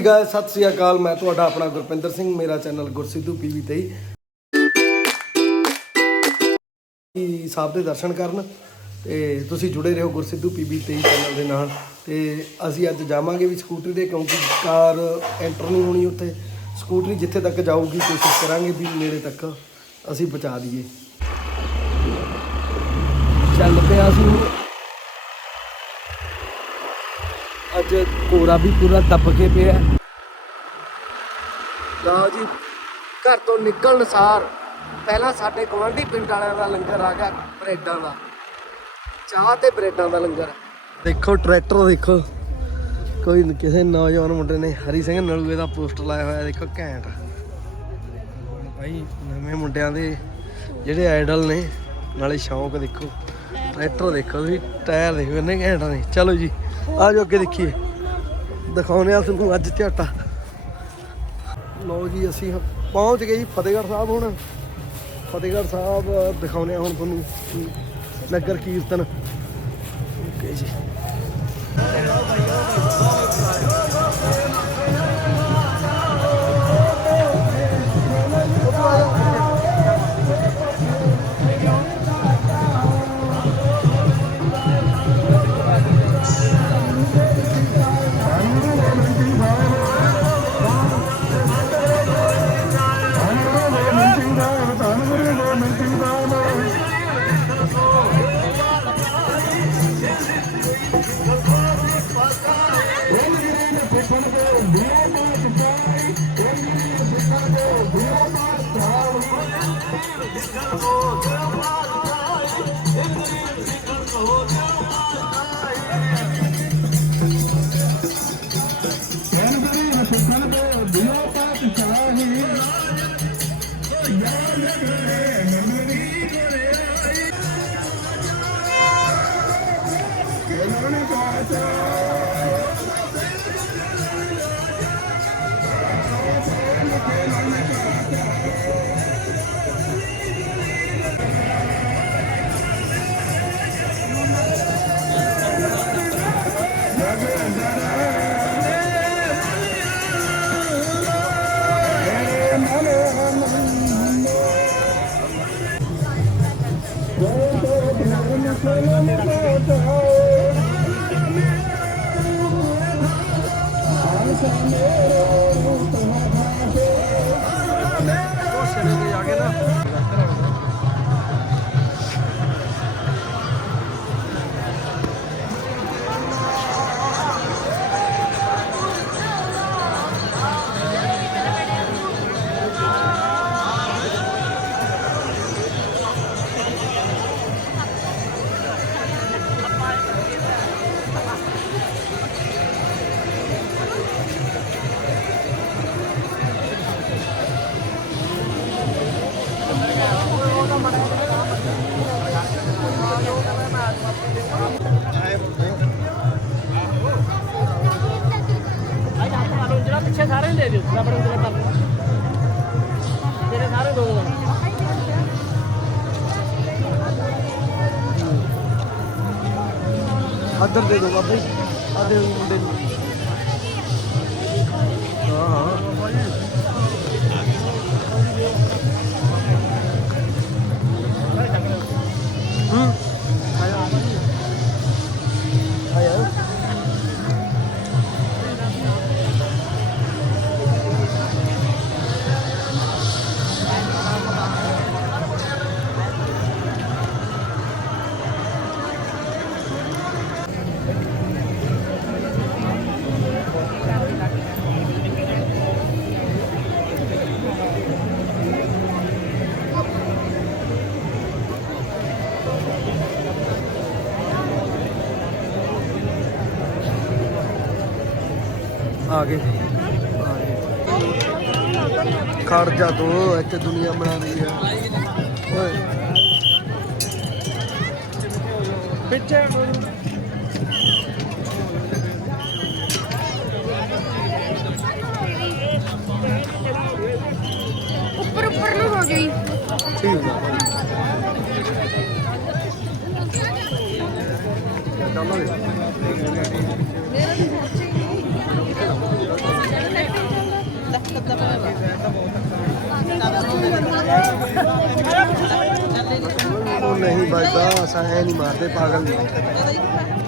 Guys ਸਤਿ ਸ੍ਰੀ ਅਕਾਲ। ਮੈਂ ਤੁਹਾਡਾ ਆਪਣਾ ਗੁਰਪਿੰਦਰ ਸਿੰਘ, ਮੇਰਾ ਚੈਨਲ ਗੁਰਸਿੱਧੂ ਪੀਵੀ 23 ਕੀ ਸਾਹਿਬ ਦੇ ਦਰਸ਼ਨ ਕਰਨ ਤੇ ਤੁਸੀਂ ਜੁੜੇ ਰਹੋ ਗੁਰਸਿੱਧੂ ਪੀਵੀ 23 ਚੈਨਲ ਦੇ ਨਾਲ। ਤੇ ਅਸੀਂ ਅੱਜ ਜਾਵਾਂਗੇ ਵੀ ਸਕੂਟਰੀ ਦੇ, ਕਿਉਂਕਿ ਕਾਰ ਐਂਟਰ ਨਹੀਂ ਹੋਣੀ ਉੱਥੇ। ਸਕੂਟਰੀ ਜਿੱਥੇ ਤੱਕ ਜਾਊਗੀ, ਕੋਸ਼ਿਸ਼ ਕਰਾਂਗੇ ਵੀ ਨੇੜੇ ਤੱਕ ਅਸੀਂ ਪਹੁੰਚਾ ਦਈਏ। ਚੱਲ ਪਿਆ ਅਸੀਂ ਅੱਜ ਕੋਰਾ ਵੀ ਪੂਰਾ ਦੱਬ ਕੇ ਪਿਆ ਲਓ ਜੀ, ਘਰ ਤੋਂ ਨਿਕਲਣ ਸਾਰ ਪਹਿਲਾਂ ਸਾਡੇ ਗਵਾਂਢੀ ਪਿੰਡ ਵਾਲਿਆਂ ਦਾ ਲੰਗਰ ਆ ਗਿਆ, ਬ੍ਰੈਡਾਂ ਦਾ। ਚਾਹ ਤੇ ਬ੍ਰੈਡਾਂ ਦਾ ਲੰਗਰ। ਦੇਖੋ, ਟਰੈਕਟਰ ਦੇਖੋ। ਕੋਈ ਕਿਸੇ ਨੌਜਵਾਨ ਮੁੰਡੇ ਨੇ ਹਰੀ ਸਿੰਘ ਨਲੂਏ ਦਾ ਪੋਸਟਰ ਲਾਇਆ ਹੋਇਆ, ਦੇਖੋ ਘੈਂਟ। ਭਾਈ, ਨਵੇਂ ਮੁੰਡਿਆਂ ਦੇ ਜਿਹੜੇ ਆਈਡਲ ਨੇ, ਨਾਲੇ ਸ਼ੌਂਕ ਦੇਖੋ। ਟਰੈਕਟਰ ਦੇਖੋ, ਤੁਸੀਂ ਟਾਇਰ ਦੇਖੋ ਇਹਨੇ ਘੈਂਟ ਨੇ। ਚਲੋ ਜੀ। ਆ ਜਾਓ ਅੱਗੇ ਦੇਖੀਏ। ਦਿਖਾਉਨੇ ਆ ਤੁਹਾਨੂੰ ਅੱਜ ਝਾਟਾ। ਲਓ ਜੀ, ਅਸੀਂ ਪਹੁੰਚ ਗਏ ਜੀ ਫਤਿਹਗੜ੍ਹ ਸਾਹਿਬ ਹੁਣ। ਫਤਿਹਗੜ੍ਹ ਸਾਹਿਬ ਦਿਖਾਉਨੇ ਆ ਹੁਣ ਤੁਹਾਨੂੰ ਨਗਰ ਕੀਰਤਨ। ਓਕੇ ਜੀ। ਪਿੱਛੇ ਸਾਰੇ ਨੂੰ ਦੇ ਦਿਓ ਰਬੜ ਉਂਗਲਾਂ ਕਰ ਤੇਰੇ ਸਾਰੇ ਦੋ ਦੋ ਅੱਧਰ ਦੇ ਦੋ ਬਾਬਾ ਜੀ ਆਦੇ ਮੁੰਡੇ ਨੂੰ ਆ ਗਏ। ਆ ਖੜ ਜਾ ਤੂੰ ਇੱਥੇ ਦੁਨੀਆ ਬਣਾ ਰਹੀ ਹੈ ਓਏ। ਪਿੱਛੇ। ਉੱਪਰ ਉੱਪਰ ਨੂੰ ਹੋ ਜਾਈ। ਠੀਕ ਆ। ਚੱਲਾਂਗੇ ਐ ਨਹੀਂ ਮਾਰਦੇ ਪਾਗਲ ਨਹੀਂ।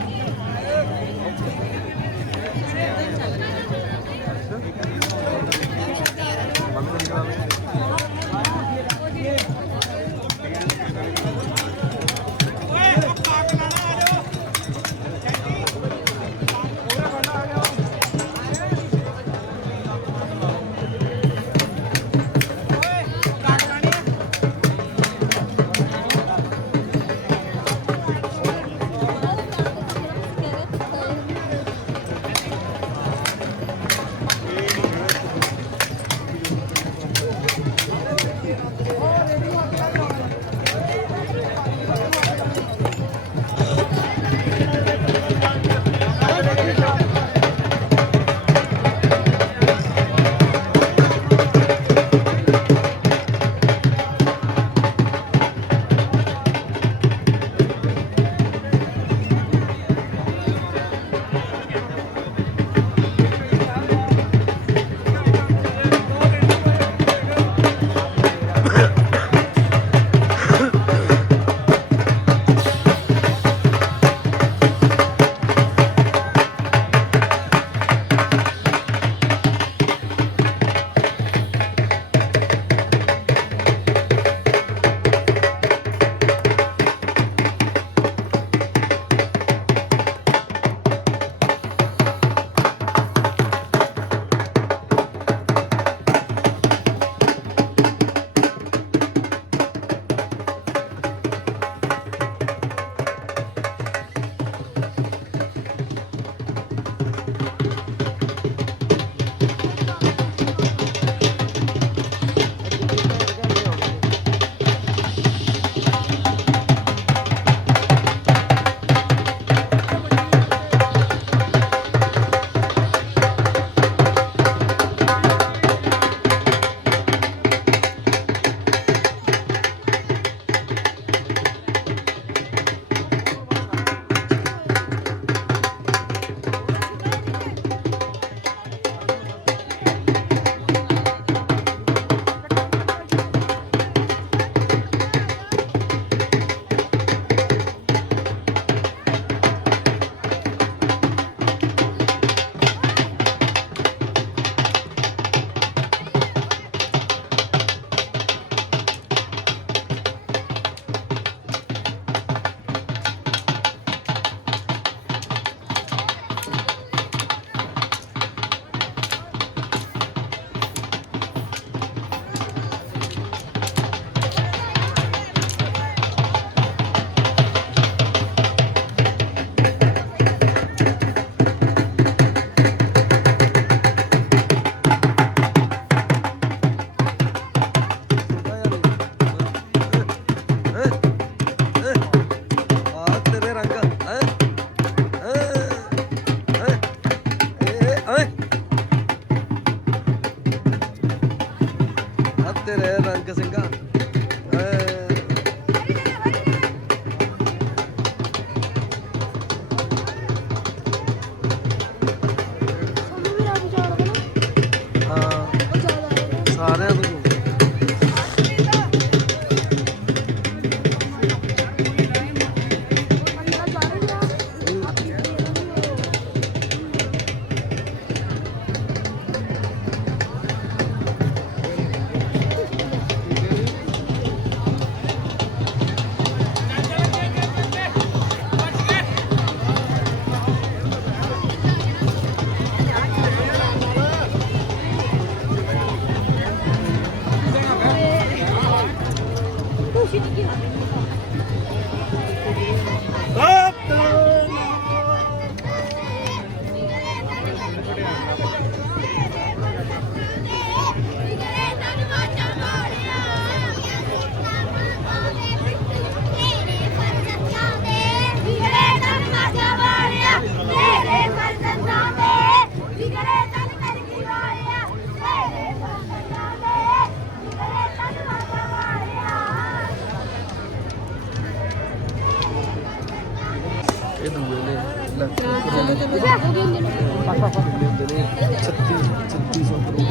ਹੁੰਦੇ ਨੇ 36 3600 ਕਰੋੜ।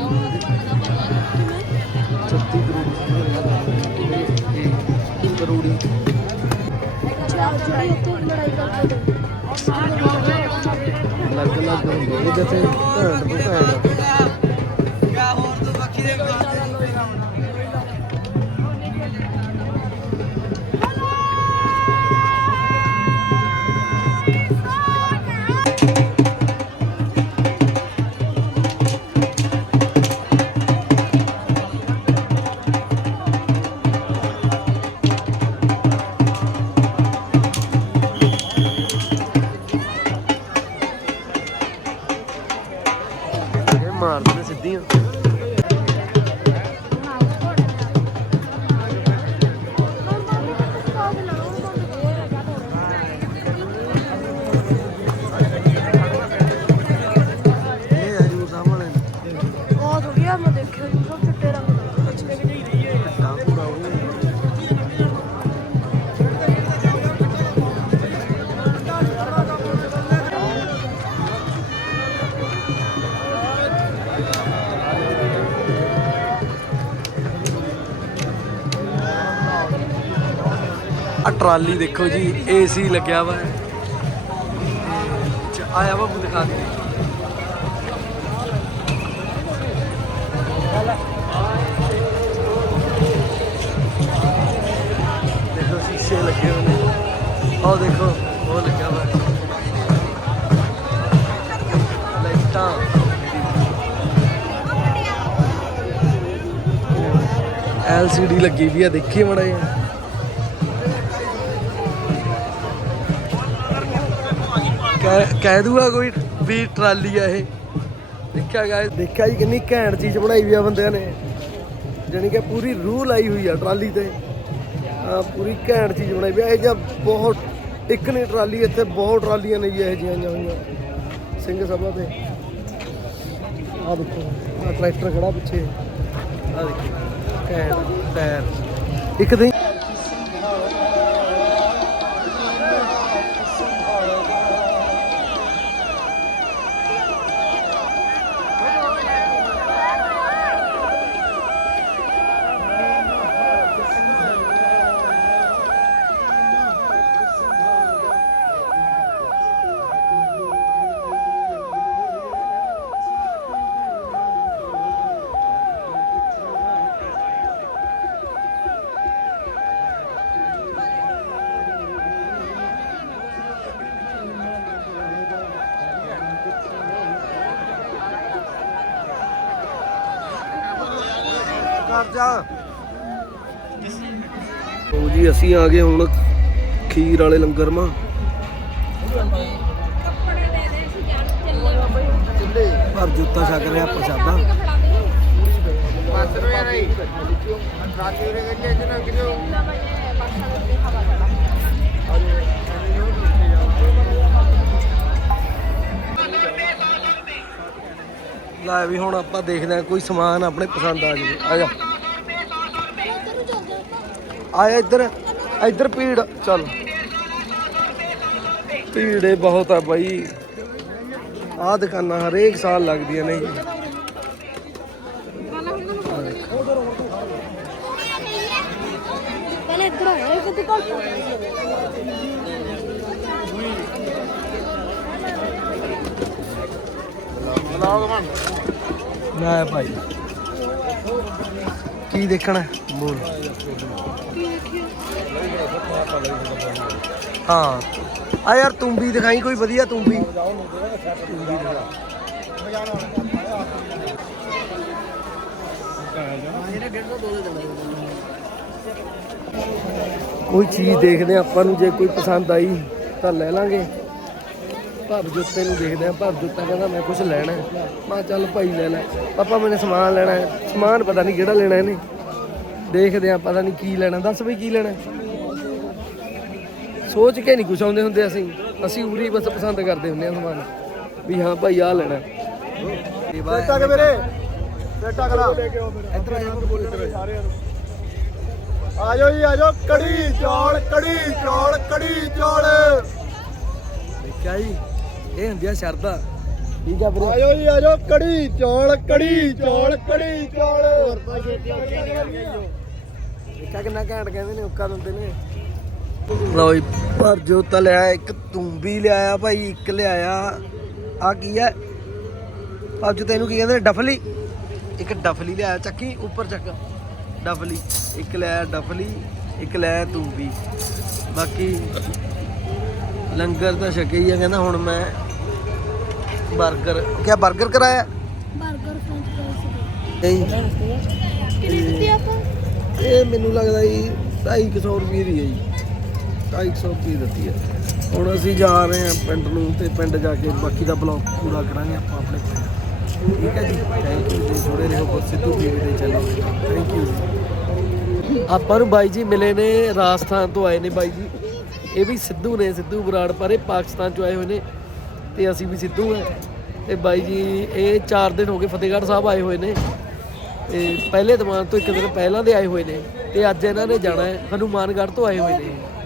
36 ਕਰੋੜ ਕਰੋੜੀ ਜਿਹੜੀ ਉੱਥੇ ਲੜਾਈ ਕਰਦੇ ਨੇ ਲੱਗ ਲੱਗ ਗਏ ਜਿੱਥੇ ਧਰਮ ਤੋਂ ਧਰਮ ਕਿਆ ਹੋਰ ਤੋਂ ਬਾਕੀ ਦੇ ਟਰਾਲੀ ਦੇਖੋ ਜੀ ਏਸੀ ਲੱਗਿਆ ਵਾ। ਆਇਆ ਵਾ ਦਿਖਾ ਦੇ ਦੇਖੋ ਸ਼ੀਸ਼ੇ ਲੱਗੇ ਹੋਏ ਨੇ। ਆਹ ਦੇਖੋ, ਉਹ ਲੱਗਿਆ ਵਾ। ਲਾਈਟਾਂ। LCD ਲੱਗੀ ਵੀ ਆ, ਦੇਖੀ ਮੜਾ ਜਿਹਾ। ਕਹਿ ਕਹਿ ਦੂਗਾ ਕੋਈ ਵੀ ਟਰਾਲੀ ਆ ਇਹ। ਦੇਖਿਆ ਗਾਇਸ ਦੇਖਿਆ ਜੀ ਕਿੰਨੀ ਘੈਂਟ ਚੀਜ਼ ਬਣਾਈ ਵੀ ਆ ਬੰਦਿਆਂ ਨੇ। ਜਾਣੀ ਕਿ ਪੂਰੀ ਰੂਹ ਲਾਈ ਹੋਈ ਆ ਟਰਾਲੀ ਤੇ। ਆ ਪੂਰੀ ਘੈਂਟ ਚੀਜ਼ ਬਣਾਈ ਵੀ ਆ। ਇਹ ਜਾਂ ਬਹੁਤ, ਇੱਕ ਨਹੀਂ ਟਰਾਲੀ, ਇੱਥੇ ਬਹੁਤ ਟਰਾਲੀਆਂ ਨੇ ਜੀ ਇਹ ਜਿਹੀਆਂ ਹੋਈਆਂ। ਸਿੰਘ ਸਭਾ ਤੇ। ਆ ਦੇਖੋ ਆ ਟਰੈਕਟਰ ਖੜਾ ਪਿੱਛੇ। ਆ ਦੇਖੋ, ਘੈਂਟ, ਟਾਇਰ। ਇੱਕ ਦਿਨ ਜੀ, ਅਸੀਂ ਆ ਗਏ ਹੁਣ ਖੀਰ ਵਾਲੇ ਲੰਗਰ ਮਾ। ਪਰ ਜੁੱਤਾ ਛਕ ਰਿਹਾ ਪ੍ਰਸ਼ਾਦਾ ਲੈ ਵੀ ਹੁਣ ਆਪਾਂ ਦੇਖਦੇ ਹਾਂ, ਕੋਈ ਸਮਾਨ ਆਪਣੇ ਪਸੰਦ ਆ ਜਾਵੇ। ਆ ਜਾ। ਆਇਆ ਇੱਧਰ ਇੱਧਰ ਭੀੜ, ਚੱਲ। ਭੀੜੇ ਬਹੁਤ ਆ ਬਾਈ। ਆਹ ਦੁਕਾਨਾਂ ਹਰੇਕ ਸਾਲ ਲੱਗਦੀਆਂ ਨੇ ਜੀ। ਭਾਈ। ਕੀ ਦੇਖਣਾ? ਬੋਲ। ਹਾਂ। ਆ ਯਾਰ ਤੂੰ ਦਿਖਾਈ, ਕੋਈ ਵਧੀਆ ਤੂੰ ਕੋਈ ਚੀਜ਼ ਦੇਖਦੇ ਹਾਂ ਆਪਾਂ ਨੂੰ, ਜੇ ਕੋਈ ਪਸੰਦ ਆਈ ਤਾਂ ਲੈ ਲਾਂਗੇ। ਭਰ ਜੁੱਤੇ ਨੂੰ ਦੇਖਦੇ ਆ ਭਰ ਜੁੱਤਾ ਕਹਿੰਦਾ ਮੈਂ ਕੁਝ ਲੈਣਾ ਮੈਂ ਕਿਹਾ ਚੱਲ ਭਾਈ ਲੈ ਲੈ। ਪਾਪਾ ਮੈਨੇ ਸਮਾਨ ਲੈਣਾ ਹੈ। ਸਮਾਨ ਪਤਾ ਨਹੀਂ ਕਿਹੜਾ ਲੈਣਾ ਇਹਨੇ। ਦੇਖਦੇ ਆ ਪਤਾ ਨਹੀਂ ਕੀ ਲੈਣਾ। ਦੱਸ ਬਈ ਕੀ ਲੈਣਾ ਸੋਚ ਕੇ ਨਹੀਂ ਕੁਛ ਆਉਂਦੇ ਹੁੰਦੇ ਅਸੀਂ। ਅਸੀਂ ਉਰੀ ਬਸ ਪਸੰਦ ਕਰਦੇ ਹੁੰਦੇ ਆ ਸਮਾਨ। ਵੀ ਹਾਂ ਭਾਈ ਲੈਣਾ ਇੱਧਰ ਆ ਜਾ ਬੋਲ ਇੱਧਰ ਸਾਰਿਆਂ ਨੂੰ ਆਜੋ ਜੀ ਆਜੋ। ਕੜੀ ਚੌਲ ਕੜੀ ਚੌਲ ਕੜੀ ਚੌਲ। ਦੇਖਿਆ ਜੀ ਇਹ ਹੁੰਦੀ ਆ ਸ਼ਰਦਾ ਠੀਕ ਆ ਵੀਰੇ। ਆਜੋ ਜੀ ਆਜੋ। ਕੜੀ ਚੌਲ ਕੜੀ ਚੌਲ ਕੜੀ ਚੌਲ। ਦੇਖਿਆ ਕਿੰਨਾ ਘੈਂਟ ਕਹਿੰਦੇ ਨੇ ਉੱਕਾ ਦਿੰਦੇ ਨੇ। ਲਓ ਜੀ ਭਰ ਜੋਤਾ ਲਿਆ ਇੱਕ ਤੁੰਬੀ ਲਿਆਇਆ ਭਾਈ ਇੱਕ ਲਿਆਇਆ। ਆ ਕੀ ਹੈ? ਅੱਜ ਤੈਨੂੰ ਕੀ ਕਹਿੰਦੇ ਡਫਲੀ? ਇੱਕ ਡਫਲੀ ਲਿਆਇਆ ਚੱਕੀ ਉੱਪਰ ਚੱਕ। ਡਫਲੀ ਇੱਕ ਲੈ ਡਫਲੀ ਇੱਕ ਲੈ ਤੁੰਬੀ ਬਾਕੀ ਲੰਗਰ ਤਾਂ ਛਕੇ ਹੀ ਆ ਕਹਿੰਦਾ ਹੁਣ ਮੈਂ 버ਗਰ ਕਿਆ 버ਗਰ ਕਰਾਇਆ 버ਗਰ ਫ੍ਰੈਂਚ ਫ੍ਰਾਈਸ ਇਹ ਮੈਨੂੰ ਲੱਗਦਾ ਜੀ 250 ਰੁਪਏ ਦੀ ਹੈ ਜੀ। 250 ਰੁਪਏ ਦਿੱਤੀ ਹੈ। ਹੁਣ ਅਸੀਂ ਜਾ ਰਹੇ ਹਾਂ ਪਿੰਡ ਨੂੰ ਤੇ ਪਿੰਡ ਜਾ ਕੇ ਬਾਕੀ ਦਾ ਬਲੌਗ ਪੂਰਾ ਕਰਾਂਗੇ ਆਪਾਂ ਆਪਣੇ ਪਿੰਡ। ਠੀਕ ਹੈ ਜੀ। ਥੈਂਕ ਯੂ ਜੀ। ਜੁੜੇ ਰਹੋ ਬਸ ਸਿੱਧੂ ਟੀਵੀ ਦੇ ਚੈਨਲ ਥੈਂਕ ਯੂ ਆਪਾਂ ਨੂੰ ਬਾਈ ਜੀ ਮਿਲੇ ਨੇ, ਰਾਜਸਥਾਨ ਤੋਂ ਆਏ ਨੇ ਬਾਈ ਜੀ। ਇਹ ਵੀ ਸਿੱਧੂ ਨੇ, ਸਿੱਧੂ ਬਰਾੜ ਪਰ ਇਹ ਪਾਕਿਸਤਾਨ ਚੋਂ ਆਏ ਹੋਏ ਨੇ। ਤੇ ਅਸੀਂ ਵੀ ਸਿੱਧੂ ਹੈ। ਤੇ ਬਾਈ ਜੀ, ਇਹ 4 ਦਿਨ ਹੋ ਗਏ ਫਤਿਹਗੜ੍ਹ ਸਾਹਿਬ ਆਏ ਹੋਏ ਨੇ। ਤੇ ਪਹਿਲੇ ਦਿਮਾਗ ਤੋਂ ਇੱਕ ਦਿਨ ਪਹਿਲਾਂ ਦੇ ਆਏ ਹੋਏ ਨੇ। ਤੇ ਅੱਜ ਇਹਨਾਂ ਨੇ ਜਾਣਾ ਹੈ ਹਨੂਮਾਨਗੜ੍ਹ ਤੋਂ ਆਏ ਹੋਏ ਨੇ।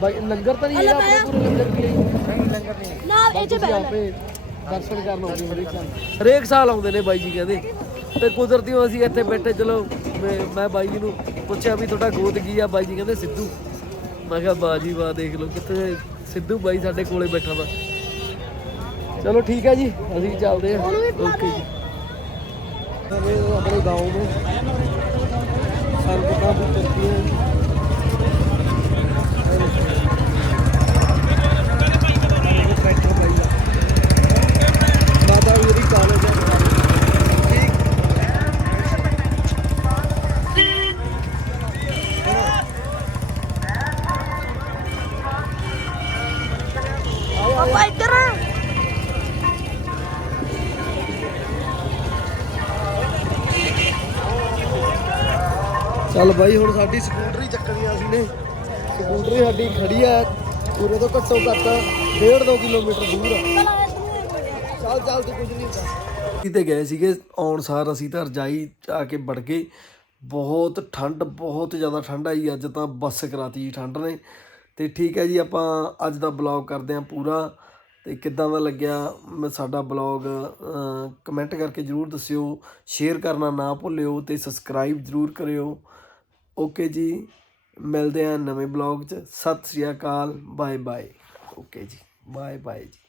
ਬਾਈ ਲੰਗਰ ਤਾਂ ਨਹੀਂ ਹੈਗਾ ਲੰਗਰ ਨਹੀਂ ਲੰਗਰ ਨਹੀਂ ਨਾ ਇਹ ਚ ਬੈਲ ਦਰਸ਼ਨ ਕਰਨ ਆਉਂਦੇ ਹਰੇਕ ਸਾਲ। ਹਰੇਕ ਸਾਲ ਆਉਂਦੇ ਨੇ ਬਾਈ ਜੀ ਕਹਿੰਦੇ। ਤੇ ਕੁਦਰਤੀ ਅਸੀਂ ਇੱਥੇ ਬੈਠੇ ਚਲੋ ਮੈਂ ਬਾਈ ਜੀ ਨੂੰ ਪੁੱਛਿਆ ਵੀ ਤੁਹਾਡਾ ਗੋਤ ਕੀ ਆ? ਬਾਈ ਜੀ ਕਹਿੰਦੇ ਸਿੱਧੂ। ਮੈਂ ਕਿਹਾ ਬਾਜੀ ਵਾ ਦੇਖ ਲਓ ਕਿੱਥੇ ਸਿੱਧੂ ਬਾਈ ਸਾਡੇ ਕੋਲੇ ਬੈਠਾ ਵਾ। ਚਲੋ ਠੀਕ ਹੈ ਜੀ ਅਸੀਂ ਚੱਲਦੇ ਹਾਂ। ਓਕੇ ਜੀ। ਆਪਣੇ ਗਾਉਂ ਨੂੰ ਸਾਨੂੰ ਪਤਾ ਚੱਲਦੀ ਹੈ ਬਾਈ, ਹੁਣ ਸਾਡੀ ਸਕੂਟਰੀ ਚੱਕਣੀ ਆ ਸੀ ਨੇ। ਸਕੂਟਰੀ ਸਾਡੀ ਖੜੀ ਆ ਪੂਰੇ ਤੋਂ ਘੱਟੋ ਘੱਟ 1.5 2 ਕਿਲੋਮੀਟਰ ਦੂਰ ਆ। ਚੱਲ ਚੱਲ ਤੂੰ ਕੁਝ ਨਹੀਂ ਹੁੰਦਾ। ਕਿਤੇ ਗਏ ਸੀਗੇ, ਆਉਣ ਸਾਰ ਅਸੀਂ ਤਾਂ ਰਜਾਈ ਆ ਕੇ ਵੜ ਗਏ। ਬਹੁਤ ਠੰਡ, ਬਹੁਤ ਜ਼ਿਆਦਾ ਠੰਡ ਆਈ ਅੱਜ ਤਾਂ ਬੱਸ ਕਰਾਤੀ ਜੀ ਠੰਡ ਨੇ। ਤੇ ਠੀਕ ਹੈ ਜੀ, ਆਪਾਂ ਅੱਜ ਦਾ ਬਲੌਗ ਕਰਦੇ ਹਾਂ ਪੂਰਾ। ਤੇ ਕਿੱਦਾਂ ਦਾ ਲੱਗਿਆ, ਮ- ਸਾਡਾ ਬਲੌਗ ਕਮੈਂਟ ਕਰਕੇ ਜਰੂਰ ਦੱਸਿਓ। ਸ਼ੇਅਰ ਕਰਨਾ ਨਾ ਭੁੱਲਿਓ ਤੇ ਸਬਸਕ੍ਰਾਈਬ ਜਰੂਰ ਕਰਿਓ। ਓਕੇ ਜੀ, ਮਿਲਦੇ ਹਾਂ ਨਵੇਂ ਬਲੌਗ 'ਚ। ਸਤਿ ਸ੍ਰੀ ਅਕਾਲ ਬਾਏ ਬਾਏ ਓਕੇ ਜੀ ਬਾਏ ਬਾਏ ਜੀ।